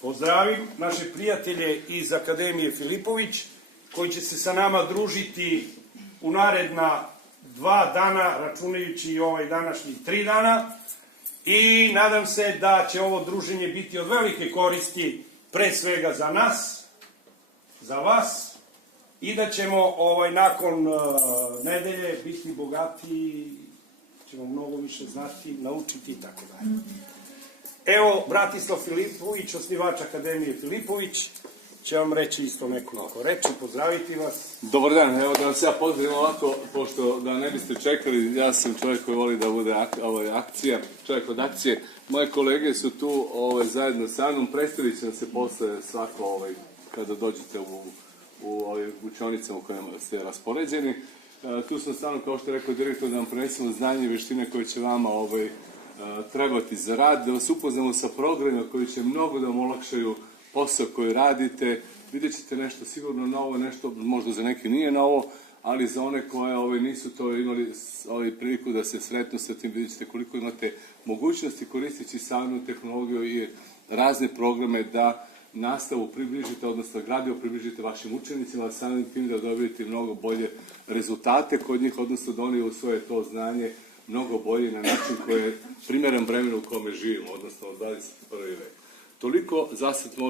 pozdravim naše prijatelje iz Akademije Filipović, koji će se sa nama družiti u naredna 2 dana, računajući i ovaj današnji 3 dana. I nadam se da će ovo druženje biti od velike koristi, pre svega za nas, za vas, i da ćemo nakon nedelje biti bogatiji, ćemo mnogo više znati, naučiti i tako dalje. Evo, Bratislav Filipović, osnivač Akademije Filipović, će vam reći isto nekoliko reči, pozdraviti vas. Dobar dan, evo da vas ja pozdravim ovako, pošto da ne biste čekali, ja sam čovjek koji voli da bude akcija, čovjek od akcije. Moje kolege su tu zajedno sa mnom, predstavit će nam se posle svako kada dođete u učionicama u kojima ste raspoređeni. Tu sam stvarno, kao što je rekao direktor, da vam prenesemo znanje i vještine koje će vama trebati za rad, da vas upoznamo sa programima koji će mnogo da vam olakšaju posao koji radite. Vidjet ćete nešto sigurno novo, nešto možda za neke nije novo, ali za one koje nisu to imali priliku da se sretnu sa tim, vidjet ćete koliko imate mogućnosti koristeći savremeну tehnologiju i razne programe da nastavu približite, odnosno gradivo približite vašim učenicima, a samim tim da dobijete mnogo bolje rezultate kod njih, odnosno da oni usvoje to znanje mnogo bolje na način koji je primjeren vremenu u kome živimo, odnosno u 21. vek. Toliko za sad može